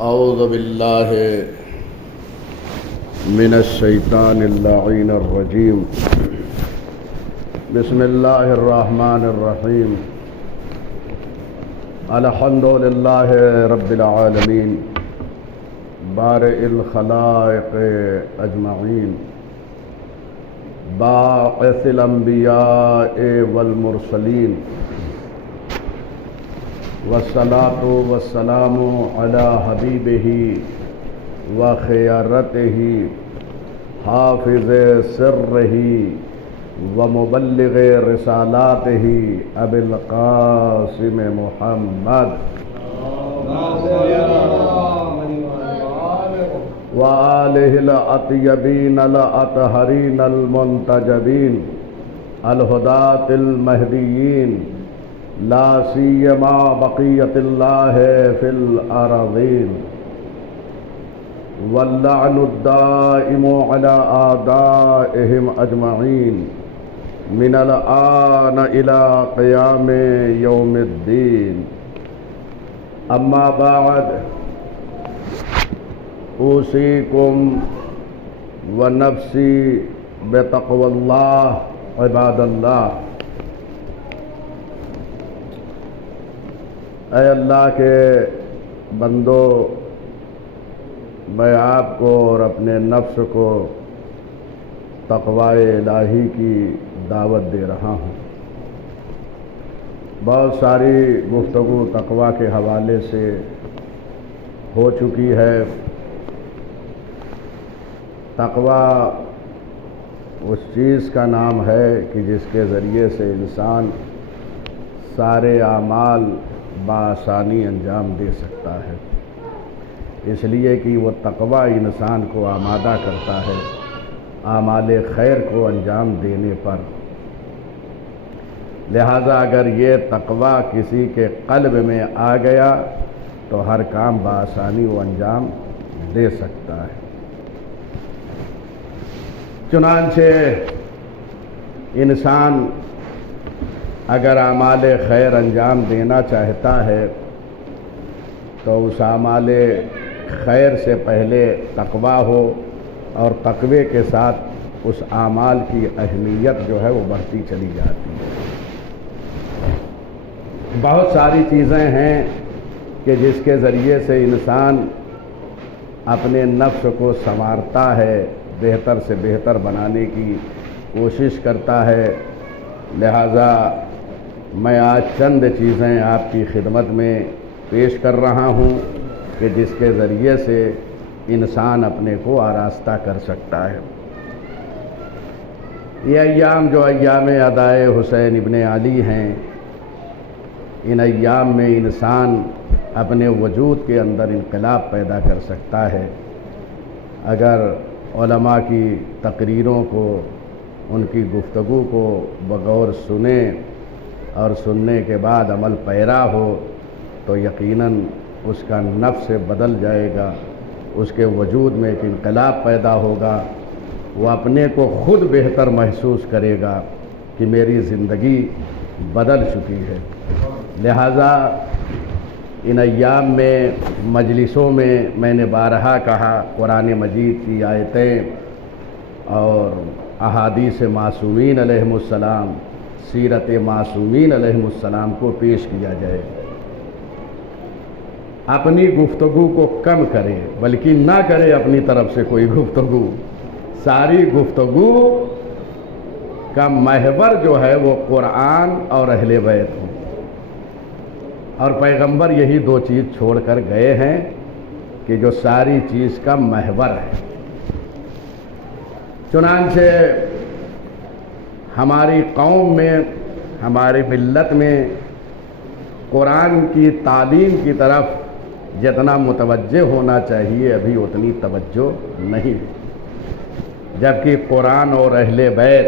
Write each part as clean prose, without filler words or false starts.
اعوذ باللہ من الشیطان اللعین الرجیم بسم اللہ الرحمن الرحیم الحمد للہ رب العالمین بارئ الخلائق اجمعین باعث الانبیاء والمرسلین والصلاة والسلام على حبیبہ وخیارتہ حافظ سرہ ومبلغ رسالاتہ ابی القاسم محمد وآلہ الأطیبین الأطہرین المنتجبین الہداة المہدیین لا سیما بقیت اللہ فی الارضین واللعن الدائم علی اعدائہم اجمعین من الآن الى قیام یوم الدین اما بعد اوصیکم ونفسی بتقوی اللہ عباد اللہ۔ اے اللہ کے بندو، میں آپ کو اور اپنے نفس کو تقوی الہی کی دعوت دے رہا ہوں۔ بہت ساری گفتگو تقوی کے حوالے سے ہو چکی ہے۔ تقوی اس چیز کا نام ہے کہ جس کے ذریعے سے انسان سارے اعمال بآسانی انجام دے سکتا ہے، اس لیے کہ وہ تقوی انسان کو آمادہ کرتا ہے اعمال خیر کو انجام دینے پر۔ لہذا اگر یہ تقوی کسی کے قلب میں آ گیا تو ہر کام بآسانی وہ انجام دے سکتا ہے۔ چنانچہ انسان اگر اعمال خیر انجام دینا چاہتا ہے تو اس اعمال خیر سے پہلے تقوی ہو، اور تقوی کے ساتھ اس اعمال کی اہمیت جو ہے وہ بڑھتی چلی جاتی ہے۔ بہت ساری چیزیں ہیں کہ جس کے ذریعے سے انسان اپنے نفس کو سنوارتا ہے، بہتر سے بہتر بنانے کی کوشش کرتا ہے۔ لہذا میں آج چند چیزیں آپ کی خدمت میں پیش کر رہا ہوں کہ جس کے ذریعے سے انسان اپنے کو آراستہ کر سکتا ہے۔ یہ ایام جو ایام ادائے حسین ابن علی ہیں، ان ایام میں انسان اپنے وجود کے اندر انقلاب پیدا کر سکتا ہے اگر علماء کی تقریروں کو، ان کی گفتگو کو بغور سنے اور سننے کے بعد عمل پیرا ہو تو یقیناً اس کا نفس بدل جائے گا، اس کے وجود میں ایک انقلاب پیدا ہوگا، وہ اپنے کو خود بہتر محسوس کرے گا کہ میری زندگی بدل چکی ہے۔ لہذا ان ایام میں مجلسوں میں نے بارہا کہا، قرآن مجید کی آیتیں اور احادیث معصومین علیہم السلام، سیرت معصومین علیہم السلام کو پیش کیا جائے۔ اپنی گفتگو کو کم کرے، بلکہ نہ کرے اپنی طرف سے کوئی گفتگو۔ ساری گفتگو کا محور جو ہے وہ قرآن اور اہل بیت ہوں، اور پیغمبر یہی دو چیز چھوڑ کر گئے ہیں کہ جو ساری چیز کا محور ہے۔ چنانچہ ہماری قوم میں، ہماری ملت میں قرآن کی تعلیم کی طرف جتنا متوجہ ہونا چاہیے ابھی اتنی توجہ نہیں ہے، جبکہ قرآن اور اہل بیت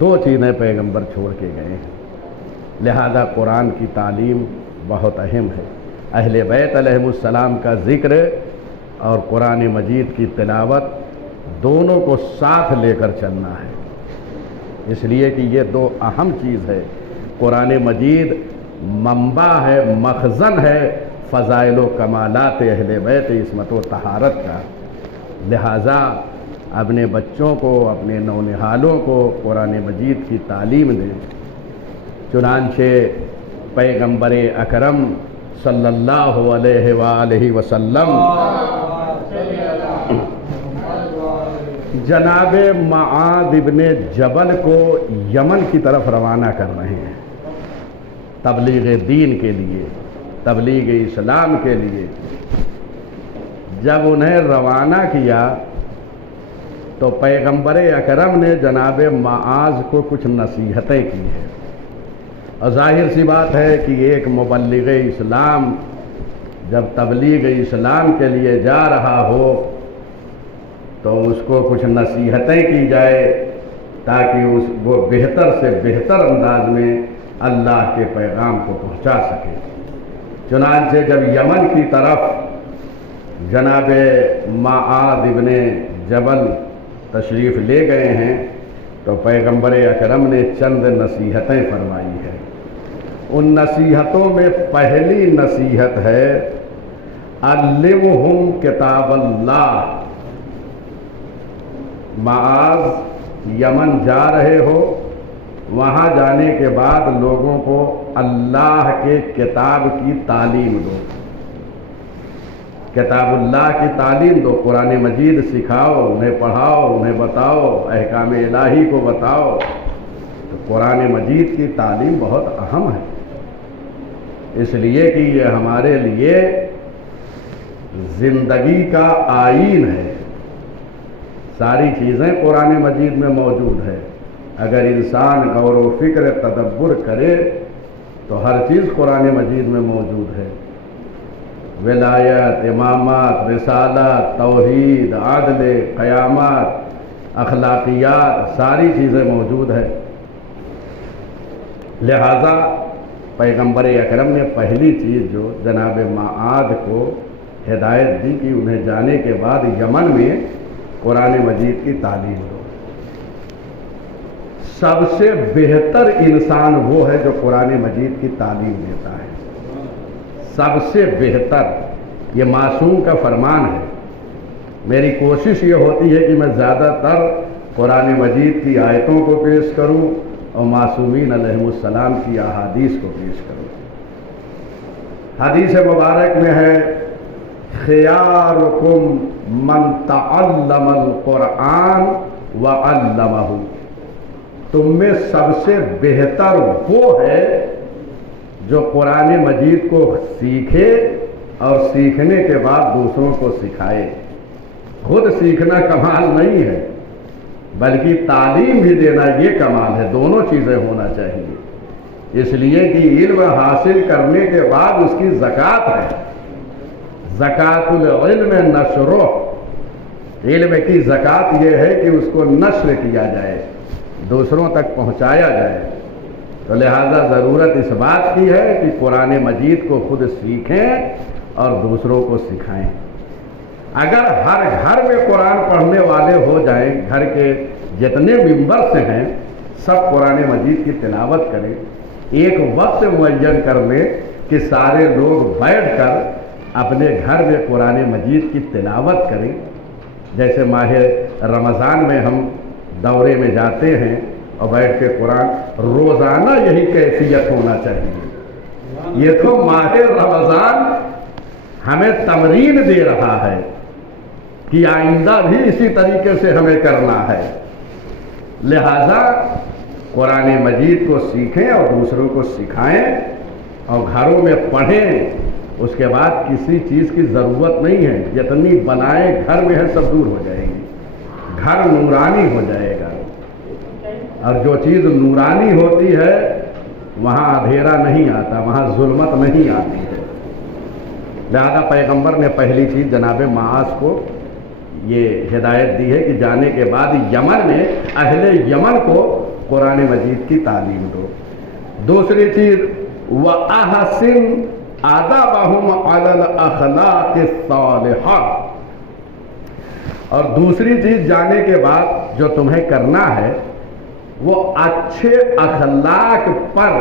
دو چیزیں پیغمبر چھوڑ کے گئے ہیں۔ لہذا قرآن کی تعلیم بہت اہم ہے، اہل بیت علیہم السلام کا ذکر اور قرآن مجید کی تلاوت دونوں کو ساتھ لے کر چلنا ہے، اس لیے کہ یہ دو اہم چیز ہے۔ قرآن مجید منبع ہے، مخزن ہے فضائل و کمالات اہل بیت عصمت و طہارت کا، لہٰذا اپنے بچوں کو، اپنے نونہالوں کو قرآن مجید کی تعلیم دیں۔ چنانچہ پیغمبر اکرم صلی اللہ علیہ وآلہ وسلم جناب معاذ ابن جبل کو یمن کی طرف روانہ کر رہے ہیں تبلیغ دین کے لیے، تبلیغ اسلام کے لیے۔ جب انہیں روانہ کیا تو پیغمبر اکرم نے جناب معاذ کو کچھ نصیحتیں کی ہیں، اور ظاہر سی بات ہے کہ ایک مبلغ اسلام جب تبلیغ اسلام کے لیے جا رہا ہو تو اس کو کچھ نصیحتیں کی جائے تاکہ وہ بہتر سے بہتر انداز میں اللہ کے پیغام کو پہنچا سکے۔ چنانچہ جب یمن کی طرف جناب معاذ ابن جبل تشریف لے گئے ہیں تو پیغمبر اکرم نے چند نصیحتیں فرمائی ہیں۔ ان نصیحتوں میں پہلی نصیحت ہے علمہم کتاب اللہ۔ معاذ یمن جا رہے ہو، وہاں جانے کے بعد لوگوں کو اللہ کے کتاب کی تعلیم دو، کتاب اللہ کی تعلیم دو، قرآن مجید سکھاؤ، انہیں پڑھاؤ، انہیں بتاؤ، احکام الہی کو بتاؤ۔ تو قرآن مجید کی تعلیم بہت اہم ہے، اس لیے کہ یہ ہمارے لیے زندگی کا آئین ہے۔ ساری چیزیں قرآن مجید میں موجود ہے۔ اگر انسان غور و فکر تدبر کرے تو ہر چیز قرآن مجید میں موجود ہے۔ ولایت، امامت، رسالت، توحید، عدل، قیامت، اخلاقیات، ساری چیزیں موجود ہیں۔ لہذا پیغمبر اکرم نے پہلی چیز جو جناب معاذ کو ہدایت دی کہ انہیں جانے کے بعد یمن میں قرآن مجید کی تعلیم دو۔ سب سے بہتر انسان وہ ہے جو قرآن مجید کی تعلیم دیتا ہے، سب سے بہتر۔ یہ معصوم کا فرمان ہے۔ میری کوشش یہ ہوتی ہے کہ میں زیادہ تر قرآن مجید کی آیتوں کو پیش کروں اور معصومین علیہ السلام کی احادیث کو پیش کروں۔ حدیث مبارک میں ہے خیارکم من تعلم القرآن وعلمہ، تم میں سب سے بہتر وہ ہے جو قرآن مجید کو سیکھے اور سیکھنے کے بعد دوسروں کو سکھائے۔ خود سیکھنا کمال نہیں ہے بلکہ تعلیم بھی دینا یہ کمال ہے، دونوں چیزیں ہونا چاہیے۔ اس لیے کہ علم حاصل کرنے کے بعد اس کی زکوٰۃ ہے، زکوٰۃ العلم نشرہ، علم کی زکوٰۃ یہ ہے کہ اس کو نشر کیا جائے، دوسروں تک پہنچایا جائے۔ تو لہذا ضرورت اس بات کی ہے کہ قرآن مجید کو خود سیکھیں اور دوسروں کو سکھائیں۔ اگر ہر گھر میں قرآن پڑھنے والے ہو جائیں، گھر کے جتنے ممبر سے ہیں سب قرآن مجید کی تلاوت کریں، ایک وقت معین کر لیں کہ سارے لوگ بیٹھ کر اپنے گھر میں قرآن مجید کی تلاوت کریں۔ جیسے ماہ رمضان میں ہم دورے میں جاتے ہیں اور بیٹھ کے قرآن، روزانہ یہی کیفیت ہونا چاہیے۔ یہ تو ماہ رمضان ہمیں تمرین دے رہا ہے کہ آئندہ بھی اسی طریقے سے ہمیں کرنا ہے۔ لہذا قرآن مجید کو سیکھیں اور دوسروں کو سکھائیں اور گھروں میں پڑھیں۔ اس کے بعد کسی چیز کی ضرورت نہیں ہے، جتنی بنائیں گھر میں ہے سب دور ہو جائے گی، گھر نورانی ہو جائے گا۔ اور جو چیز نورانی ہوتی ہے وہاں اندھیرا نہیں آتا، وہاں ظلمت نہیں آتی ہے۔ لہذا پیغمبر نے پہلی چیز جناب معاذ کو یہ ہدایت دی ہے کہ جانے کے بعد یمن میں اہل یمن کو قرآن مجید کی تعلیم دو۔ دوسری چیز وَأَحْسِنْ أَدَبَهُمْ عَلَى الْأَخْلَاقِ الصَّالِحَةِ، اور دوسری چیز جانے کے بعد جو تمہیں کرنا ہے وہ اچھے اخلاق پر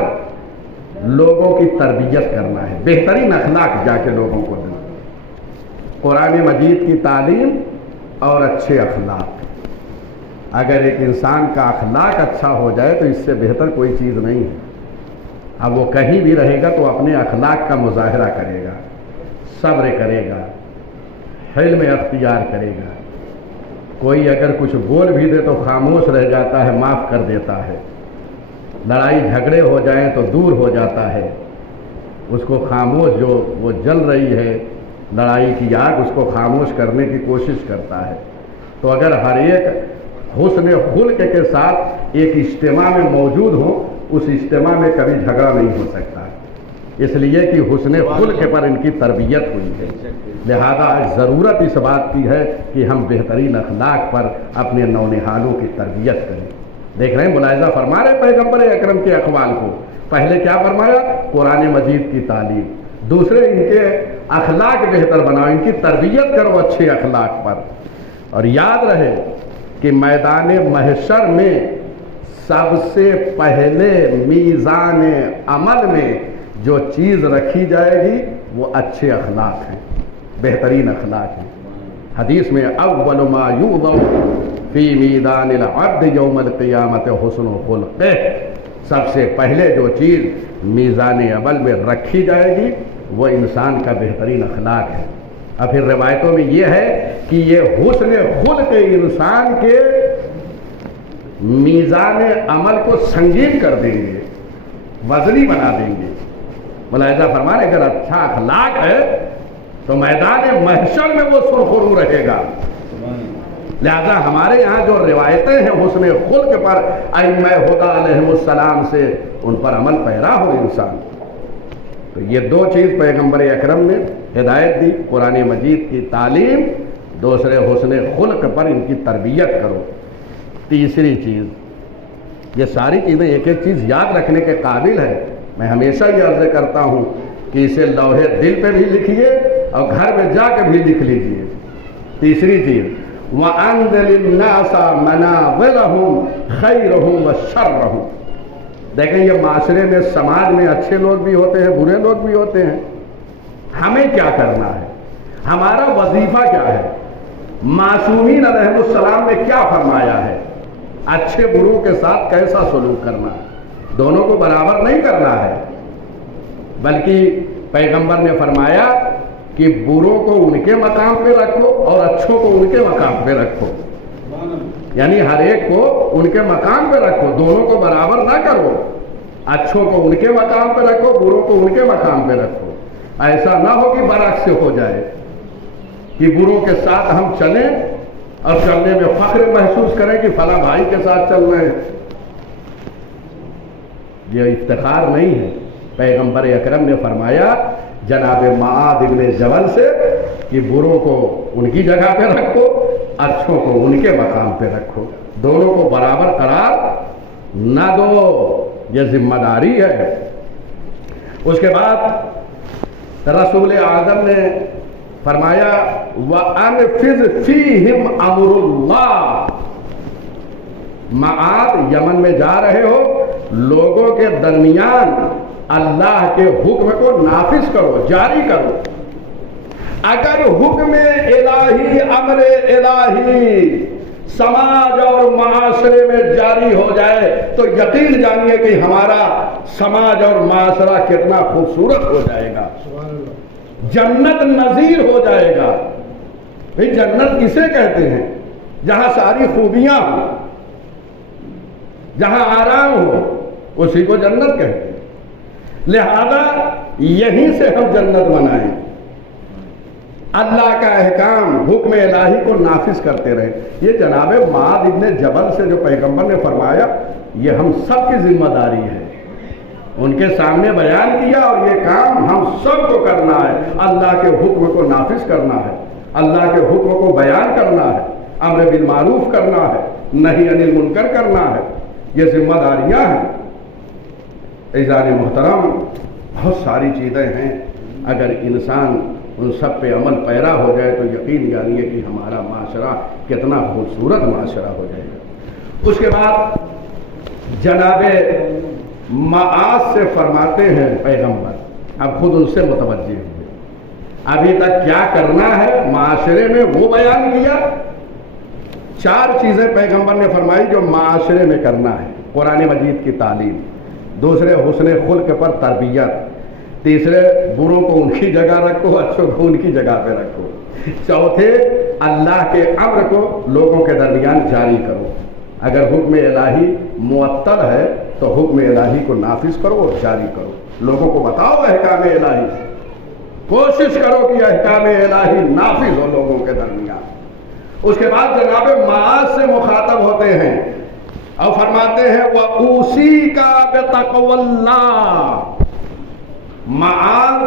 لوگوں کی تربیت کرنا ہے، بہترین اخلاق جا کے لوگوں کو دینا۔ قرآن مجید کی تعلیم اور اچھے اخلاق، اگر ایک انسان کا اخلاق اچھا ہو جائے تو اس سے بہتر کوئی چیز نہیں ہے۔ اب وہ کہیں بھی رہے گا تو اپنے اخلاق کا مظاہرہ کرے گا، صبر کرے گا، حلم اختیار کرے گا۔ کوئی اگر کچھ بول بھی دے تو خاموش رہ جاتا ہے، معاف کر دیتا ہے۔ لڑائی جھگڑے ہو جائیں تو دور ہو جاتا ہے، اس کو خاموش، جو وہ جل رہی ہے لڑائی کی آگ، اس کو خاموش کرنے کی کوشش کرتا ہے۔ تو اگر ہر ایک حسن خلق کے ساتھ ایک اجتماع میں موجود ہوں، اس اجتماع میں کبھی جھگڑا نہیں ہو سکتا، اس لیے کہ حسن خلق پر ان کی تربیت ہوئی ہے۔ لہذا ضرورت اس بات کی ہے کہ ہم بہترین اخلاق پر اپنے نونہالوں کی تربیت کریں۔ دیکھ رہے ہیں، ملاحظہ فرما رہے پیغمبر اکرم کے اقوال کو۔ پہلے کیا فرمایا؟ قرآن مجید کی تعلیم، دوسرے ان کے اخلاق بہتر بناؤ، ان کی تربیت کرو اچھے اخلاق پر۔ اور یاد رہے کہ میدان محشر میں سب سے پہلے میزان عمل میں جو چیز رکھی جائے گی وہ اچھے اخلاق ہیں، بہترین اخلاق ہیں۔ حدیث میں اول ما یوضع فی میدان العبد یوم القیامت حسن خلقہ، سب سے پہلے جو چیز میزان عمل میں رکھی جائے گی وہ انسان کا بہترین اخلاق ہے۔ اور پھر روایتوں میں یہ ہے کہ یہ حسن خلق انسان کے میزان عمل کو سنگین کر دیں گے، وزنی بنا دیں گے۔ ملاحظہ فرمانے اگر اچھا اخلاق ہے تو میدان محشر میں وہ سرخرو رہے گا۔ لہذا ہمارے یہاں جو روایتیں ہیں حسن خلق پر ائمہ ہدی علیہ السلام سے، ان پر عمل پیرا ہو انسان۔ تو یہ دو چیز پیغمبر اکرم نے ہدایت دی، قرآن مجید کی تعلیم، دوسرے حسن خلق پر ان کی تربیت کرو۔ تیسری چیز، یہ ساری چیزیں ایک ایک چیز یاد رکھنے کے قابل ہے۔ میں ہمیشہ یہ عرض کرتا ہوں کہ اسے لوحے دل پہ بھی لکھیے اور گھر میں جا کے بھی لکھ لیجیے۔ تیسری چیز، وَأَنزِلِ النَّاسَ مَنَازِلَهُمْ خَيْرُهُمْ وَشَرُّهُمْ۔ دیکھیں یہ معاشرے میں، سماج میں اچھے لوگ بھی ہوتے ہیں، برے لوگ بھی ہوتے ہیں۔ ہمیں کیا کرنا ہے؟ ہمارا وظیفہ کیا ہے؟ معصومین علیہ السلام نے کیا فرمایا ہے؟ اچھے بروں کے ساتھ کیسا سلوک کرنا ہے؟ دونوں کو برابر نہیں کرنا ہے، بلکہ پیغمبر نے فرمایا کہ بروں کو ان کے مقام پہ رکھو اور اچھوں کو ان کے مقام پہ رکھو، یعنی ہر ایک کو ان کے مقام پہ رکھو، دونوں کو برابر نہ کرو۔ اچھوں کو ان کے مقام پہ رکھو، بروں کو ان کے مقام پہ رکھو۔ ایسا نہ ہو کہ برعکس ہو جائے کہ بروں کے ساتھ ہم چلیں اور چلنے میں فخر محسوس کریں کہ فلاں بھائی کے ساتھ چل رہے ہیں۔ یہ افتخار نہیں ہے۔ پیغمبر اکرم نے فرمایا جناب معاذ ابن جبل سے کہ بروں کو ان کی جگہ پہ رکھو، اچھوں کو ان کے مقام پہ رکھو، دونوں کو برابر قرار نہ دو، یہ ذمہ داری ہے۔ اس کے بعد رسول اعظم نے فرمایا وَأَنفِذْ فِيهِمْ أَمْرُ اللَّهِ۔ معاذ یمن میں جا رہے ہو، لوگوں کے درمیان اللہ کے حکم کو نافذ کرو، جاری کرو۔ اگر حکم الہی، امر الہی سماج اور معاشرے میں جاری ہو جائے تو یقین جانیے کہ ہمارا سماج اور معاشرہ کتنا خوبصورت ہو جائے گا، جنت نظیر ہو جائے گا۔ بھئی جنت کسے کہتے ہیں؟ جہاں ساری خوبیاں ہوں، جہاں آرام ہو، اسی کو جنت کہتے ہیں۔ لہذا یہیں سے ہم جنت بنائیں، اللہ کا احکام، حکم الہی کو نافذ کرتے رہے۔ یہ جناب معاذ ابن جبل سے جو پیغمبر نے فرمایا، یہ ہم سب کی ذمہ داری ہے۔ ان کے سامنے بیان کیا اور یہ کام ہم سب کو کرنا ہے، اللہ کے حکم کو نافذ کرنا ہے، اللہ کے حکم کو بیان کرنا ہے، امر بالمعروف کرنا ہے، نہی عن المنکر کرنا ہے۔ یہ ذمہ داریاں ہیں۔ عزیزان محترم، بہت ساری چیزیں ہیں، اگر انسان ان سب پہ عمل پیرا ہو جائے تو یقین جانیے کہ ہمارا معاشرہ کتنا خوبصورت معاشرہ ہو جائے گا۔ اس کے بعد جناب معاذ سے فرماتے ہیں پیغمبر، اب خود ان سے متوجہ ہوئے، ابھی تک کیا کرنا ہے معاشرے میں وہ بیان کیا۔ 4 چیزیں پیغمبر نے فرمائی جو معاشرے میں کرنا ہے، قرآن مجید کی تعلیم، دوسرے حسن خلق پر تربیت، تیسرے بروں کو ان کی جگہ رکھو، اچھوں کو ان کی جگہ پہ رکھو، چوتھے اللہ کے امر کو لوگوں کے درمیان جاری کرو، اگر حکم الہی معطل ہے تو حکم الہی کو نافذ کرو اور جاری کرو، لوگوں کو بتاؤ احکام الہی، کوشش کرو کہ احکام الہی نافذ ہو لوگوں کے درمیان۔ اس کے بعد جناب معاذ سے مخاطب ہوتے ہیں اور فرماتے ہیں وَأُوصِيكَ بِتَقْوَى اللَّهِ، معاذ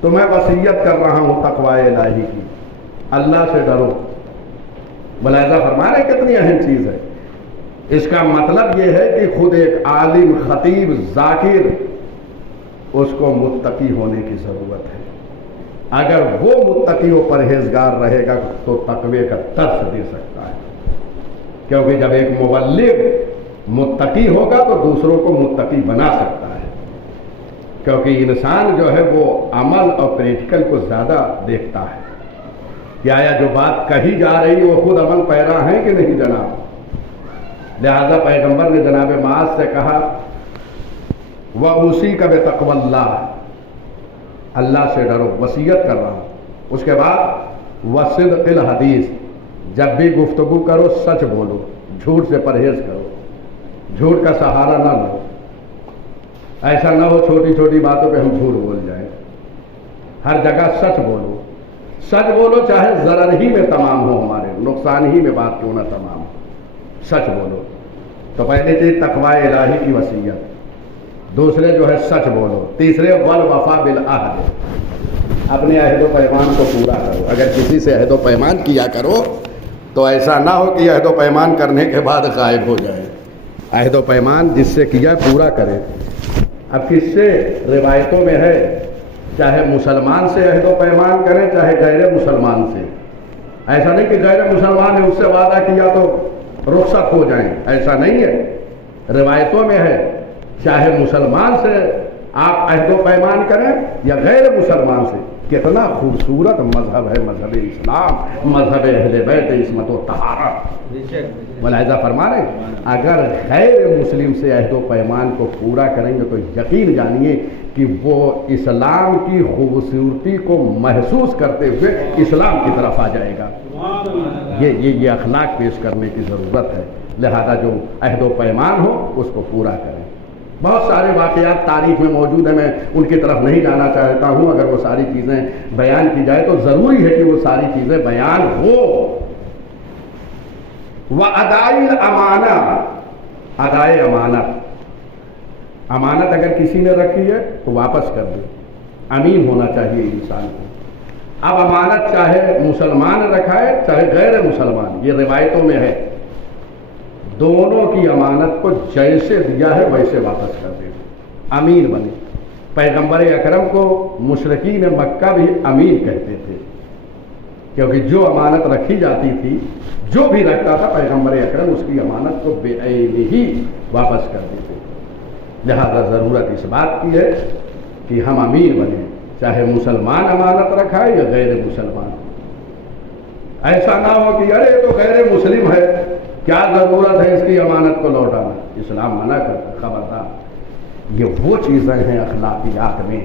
تمہیں وصیت کر رہا ہوں تقوی الہی کی، اللہ سے ڈرو۔ ملاحظہ فرما رہے کتنی اہم چیز ہے۔ اس کا مطلب یہ ہے کہ خود ایک عالم، خطیب، ذاکر، اس کو متقی ہونے کی ضرورت ہے۔ اگر وہ متقی و پرہیزگار رہے گا تو تقوی کا درس دے سکتا ہے، کیونکہ جب ایک مبلغ متقی ہوگا تو دوسروں کو متقی بنا سکتا ہے، کیونکہ انسان جو ہے وہ عمل اور پریکٹیکل کو زیادہ دیکھتا ہے کہ آیا جو بات کہی جا رہی وہ خود عمل پیرا ہے کہ نہیں جناب۔ لہذا پیغمبر نے جناب معاذ سے کہا وَأُوصِيكَ بِتَقْوَى اللَّهِ، اللہ سے ڈرو، وصیت کر رہا ہوں۔ اس کے بعد وَصِدْقِ الْحَدِيثِ، جب بھی گفتگو کرو سچ بولو، جھوٹ سے پرہیز کرو، جھوٹ کا سہارا نہ لو، ایسا نہ ہو چھوٹی چھوٹی باتوں پہ ہم جھوٹ بول جائیں، ہر جگہ سچ بولو، سچ بولو چاہے ضرر ہی میں تمام ہو، ہمارے نقصان ہی میں بات کیوں نہ تمام ہو، سچ بولو۔ تو پہلی چیز تقوی الہی کی وصیت، دوسرے جو ہے سچ بولو، تیسرے والوفاء بالعہد، اپنے عہد و پیمان کو پورا کرو۔ اگر کسی سے عہد و پیمان کیا کرو تو ایسا نہ ہو کہ عہد و پیمان کرنے کے بعد غائب ہو جائے، عہد و پیمان جس سے کیا پورا کرے۔ اب کس سے روایتوں میں ہے چاہے مسلمان سے عہد و پیمان کریں چاہے غیر مسلمان سے، ایسا نہیں کہ غیر مسلمان ہے اس سے وعدہ کیا تو رخصت ہو جائیں، ایسا نہیں ہے۔ روایتوں میں ہے چاہے مسلمان سے آپ عہد و پیمان کریں یا غیر مسلمان سے۔ کتنا خوبصورت مذہب ہے مذہب اسلام، مذہب اہل بیت عصمت و طہارت۔ ملاحظہ فرما رہے ہیں اگر غیر مسلم سے عہد و پیمان کو پورا کریں گے تو یقین جانیے کہ وہ اسلام کی خوبصورتی کو محسوس کرتے ہوئے اسلام کی طرف آ جائے گا۔ یہ اخلاق پیش کرنے کی ضرورت ہے، لہذا جو عہد و پیمان ہو اس کو پورا کریں۔ بہت سارے واقعات تاریخ میں موجود ہیں، میں ان کی طرف نہیں جانا چاہتا ہوں، اگر وہ ساری چیزیں بیان کی جائے تو ضروری ہے کہ وہ ساری چیزیں بیان ہو۔ وَأَدَائِ الْأَمَانَةِ، ادائے امانت، امانت اگر کسی نے رکھی ہے تو واپس کر دے، امین ہونا چاہیے انسان کو۔ اب امانت چاہے مسلمان رکھا ہے چاہے غیر مسلمان، یہ روایتوں میں ہے، دونوں کی امانت کو جیسے دیا ہے ویسے واپس کر دے، امین بنے۔ پیغمبر اکرم کو مشرکین مکہ بھی امین کہتے تھے، کیونکہ جو امانت رکھی جاتی تھی، جو بھی رکھتا تھا پیغمبر اکرم اس کی امانت کو بے عین ہی واپس کر دیتے۔ لہذا ضرورت اس بات کی ہے کہ ہم امین بنیں، چاہے مسلمان امانت رکھا ہے یا غیر مسلمان۔ ایسا نہ ہو کہ ارے تو غیر مسلم ہے، کیا ضرورت ہے اس کی امانت کو لوٹانا، اسلام منع کرتا، خبردار۔ یہ وہ چیزیں ہیں اخلاقیات میں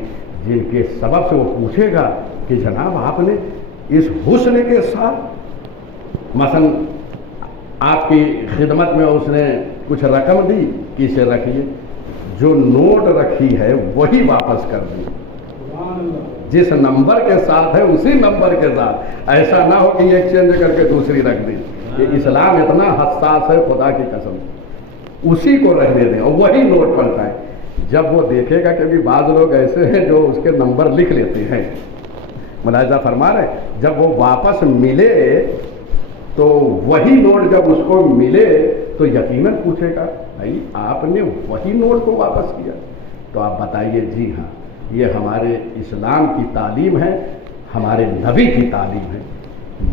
جن کے سبب سے وہ پوچھے گا کہ جناب آپ نے اس حسن کے ساتھ، مثلا آپ کی خدمت میں اس نے کچھ رقم دی کہ اسے رکھیے، جو نوٹ رکھی ہے وہی واپس کر دی، جس نمبر کے ساتھ ہے اسی نمبر کے ساتھ، ایسا نہ ہو کہ یہ ایکسچینج کر کے دوسری رکھ دی۔ یہ اسلام اتنا حساس ہے، خدا کی قسم، اسی کو رہنے دیں اور وہی نوٹ پلٹائیں۔ جب وہ دیکھے گا کہ بھی بعض لوگ ایسے ہیں جو اس کے نمبر لکھ لیتے ہیں، ملاحظہ فرما رہے، جب وہ واپس ملے تو وہی نوٹ جب اس کو ملے تو یقیناً پوچھے گا بھائی آپ نے وہی نوٹ کو واپس کیا؟ تو آپ بتائیے جی ہاں، یہ ہمارے اسلام کی تعلیم ہے، ہمارے نبی کی تعلیم ہے۔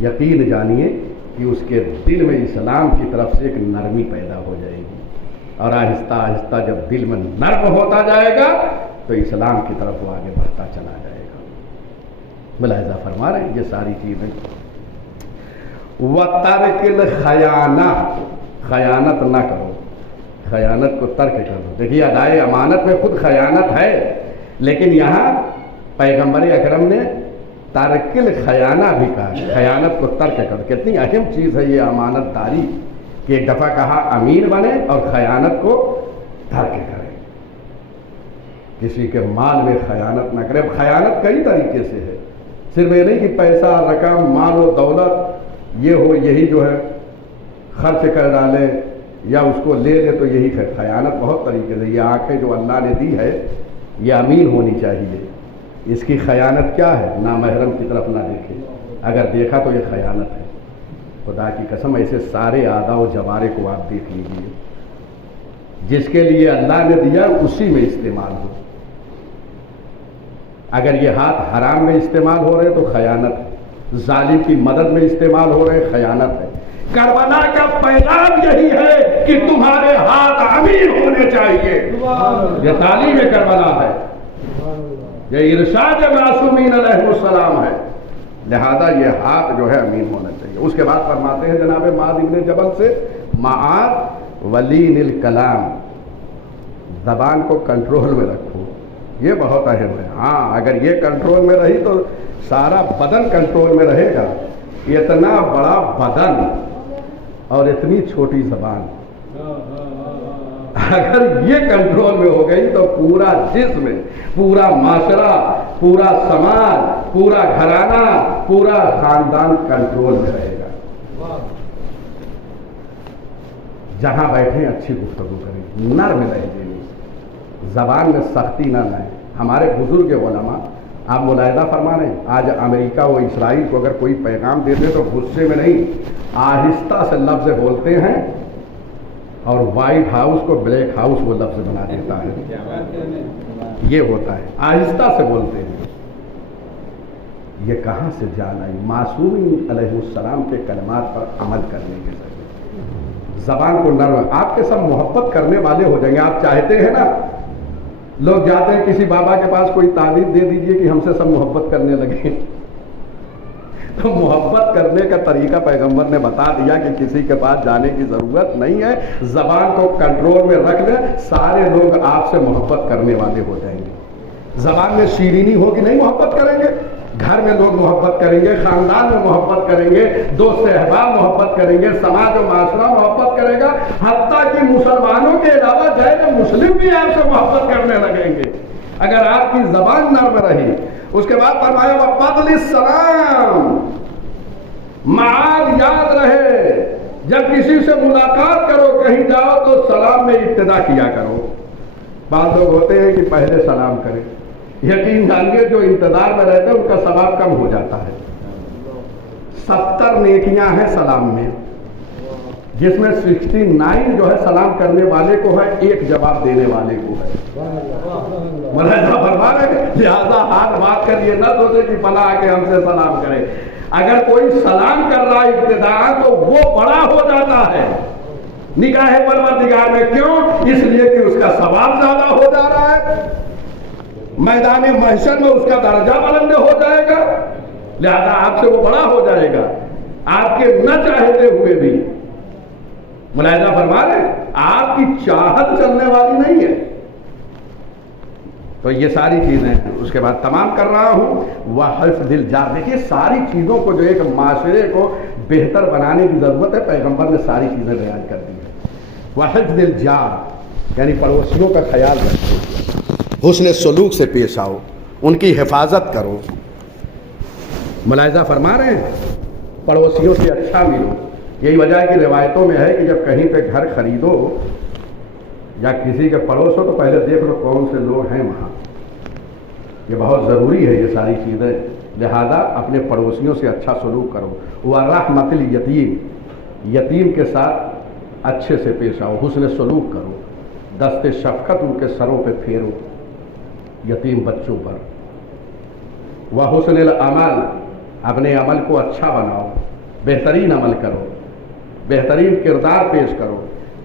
یقین جانیے کہ اس کے دل میں اسلام کی طرف سے ایک نرمی پیدا ہو جائے گی، اور آہستہ آہستہ جب دل میں نرم ہوتا جائے گا تو اسلام کی طرف وہ آگے بڑھتا چلا جائے گا۔ ملاحظہ فرما رہے ہیں یہ ساری چیزیں۔ وَتَرْكِ الْخَيَانَةِ، خیانت نہ کرو، خیانت کو ترک کر دو۔ دیکھیے ادائے امانت میں خود خیانت ہے، لیکن یہاں پیغمبر اکرم نے ترک الخیانہ بھی کہا، خیانت کو ترک کر دو۔ کتنی اہم چیز ہے یہ امانت داری کہ ایک دفعہ کہا امین بنے اور خیانت کو ترک کرے، کسی کے مال میں خیانت نہ کرے۔ اب خیانت کئی طریقے سے ہے، صرف یہ نہیں کہ پیسہ رقم مال و دولت یہ ہو یہی جو ہے خرچ کر ڈالے یا اس کو لے لے تو یہی ہے۔ خیانت بہت طریقے سے، یہ آنکھیں جو اللہ نے دی ہے یہ امین ہونی چاہیے، اس کی خیانت کیا ہے؟ نامحرم کی طرف نہ دیکھے، اگر دیکھا تو یہ خیانت ہے۔ خدا کی قسم ایسے سارے اعضاء و جوارے کو آپ دیکھ لیجیے، جس کے لیے اللہ نے دیا اسی میں استعمال ہو۔ اگر یہ ہاتھ حرام میں استعمال ہو رہے تو خیانت ہے، ظالم کی مدد میں استعمال ہو رہے خیانت ہے۔ کربلا کا پیغام یہی ہے کہ تمہارے ہاتھ امین ہونے چاہیے، یہ تعلیم کربلا ہے، یہ ارشاد معصومین علیہ السلام ہے، لہذا یہ ہاتھ جو ہے امین ہونا چاہیے۔ اس کے بعد فرماتے ہیں جناب معاذ بن جبل سے، معاذ ولین الکلام، زبان کو کنٹرول میں رکھو، یہ بہت اہم ہے۔ ہاں اگر یہ کنٹرول میں رہی تو سارا بدن کنٹرول میں رہے گا۔ اتنا بڑا بدن اور اتنی چھوٹی زبان اگر یہ کنٹرول میں ہو گئی تو پورا جسم، پورا معاشرہ، پورا سماج، پورا گھرانہ، پورا خاندان کنٹرول میں رہے گا۔ جہاں بیٹھیں اچھی گفتگو کریں، نرم لہجے میں، زبان میں سختی نہ لائیں۔ ہمارے بزرگ علماء آپ ملاحظہ فرما رہے ہیں، آج امریکہ و اسرائیل کو اگر کوئی پیغام دیتے تو غصے میں نہیں، آہستہ سے لفظ بولتے ہیں، اور وائٹ ہاؤس کو بلیک ہاؤس وہ لفظ بنا دیتا ہے۔ یہ ہوتا ہے، آہستہ سے بولتے ہیں۔ یہ کہاں سے جان آئی؟ معصوم علیہ السلام کے کلمات پر عمل کرنے کے ذریعے زبان کو نرم۔ آپ کے سب محبت کرنے والے ہو جائیں گے۔ آپ چاہتے ہیں نا، لوگ جاتے ہیں کسی بابا کے پاس، کوئی تعویذ دے دیجئے کہ ہم سے سب محبت کرنے لگے، تو محبت کرنے کا طریقہ پیغمبر نے بتا دیا کہ کسی کے پاس جانے کی ضرورت نہیں ہے، زبان کو کنٹرول میں رکھ لیں، سارے لوگ آپ سے محبت کرنے والے ہو جائیں گے۔ زبان میں شیرینی ہوگی نہیں محبت کریں گے، گھر میں لوگ محبت کریں گے، خاندان میں محبت کریں گے، دوست احباب محبت کریں گے، سماج و معاشرہ محبت کرے گا، حتیٰ کہ مسلمانوں کے علاوہ غیر مسلم بھی آپ سے محبت کرنے لگیں گے اگر آپ کی زبان نرم رہی۔ اس کے بعد فرمایا وَفَضْلِ السَّلَامِ، معاذ یاد رہے جب کسی سے ملاقات کرو، کہیں جاؤ تو سلام میں ابتدا کیا کرو۔ بعض لوگ ہوتے ہیں کہ پہلے سلام کریں، یقین جانیے جو انتظار میں رہتے ہیں ان کا ثواب کم ہو جاتا ہے۔ 70 نیکیاں ہیں سلام میں، جس میں 69 جو ہے سلام کرنے والے کو ہے، ایک جواب دینے والے کو ہے۔ ملاحظہ فرما رہے ہیں، لہذا ہاتھ بات کر یہ نہ سوچے کہ فلاں آ کے ہم سے سلام کرے۔ اگر کوئی سلام کر رہا ہے ابتداء تو وہ بڑا ہو جاتا ہے نگاہ پروردگار میں۔ کیوں؟ اس لیے کہ اس کا ثواب زیادہ ہو جا رہا ہے، میدان محشر میں اس کا درجہ بلند ہو جائے گا، لہذا آپ سے وہ بڑا ہو جائے گا، آپ کے نہ چاہتے ہوئے بھی۔ ملاحظہ فرما رہے ہیں، آپ کی چاہت چلنے والی نہیں ہے۔ تو یہ ساری چیزیں ہیں۔ اس کے بعد تمام کر رہا ہوں وَحِفْظِ الْجَارِ۔ دیکھیے ساری چیزوں کو جو ایک معاشرے کو بہتر بنانے کی ضرورت ہے، پیغمبر نے ساری چیزیں بیان کر دی ہیں۔ وَحِفْظِ الْجَارِ یعنی پڑوسیوں کا خیال رکھو، حسن سلوک سے پیش آؤ، ان کی حفاظت کرو۔ ملاحظہ فرما رہے ہیں، پڑوسیوں سے اچھا ملو۔ یہی وجہ ہے کہ روایتوں میں ہے کہ جب کہیں پہ گھر خریدو یا کسی کے پڑوس ہو تو پہلے دیکھ لو کون سے لوگ ہیں وہاں۔ یہ بہت ضروری ہے یہ ساری چیزیں، لہذا اپنے پڑوسیوں سے اچھا سلوک کرو۔ وَرَحْمَةِ الْيَتِيمِ، یتیم کے ساتھ اچھے سے پیش آؤ، حسن سلوک کرو، دست شفقت ان کے سروں پہ پھیرو، یتیم بچوں پر۔ وَحُسْنِ الْعَمَلِ، اپنے عمل کو اچھا بناؤ، بہترین عمل کرو، بہترین کردار پیش کرو۔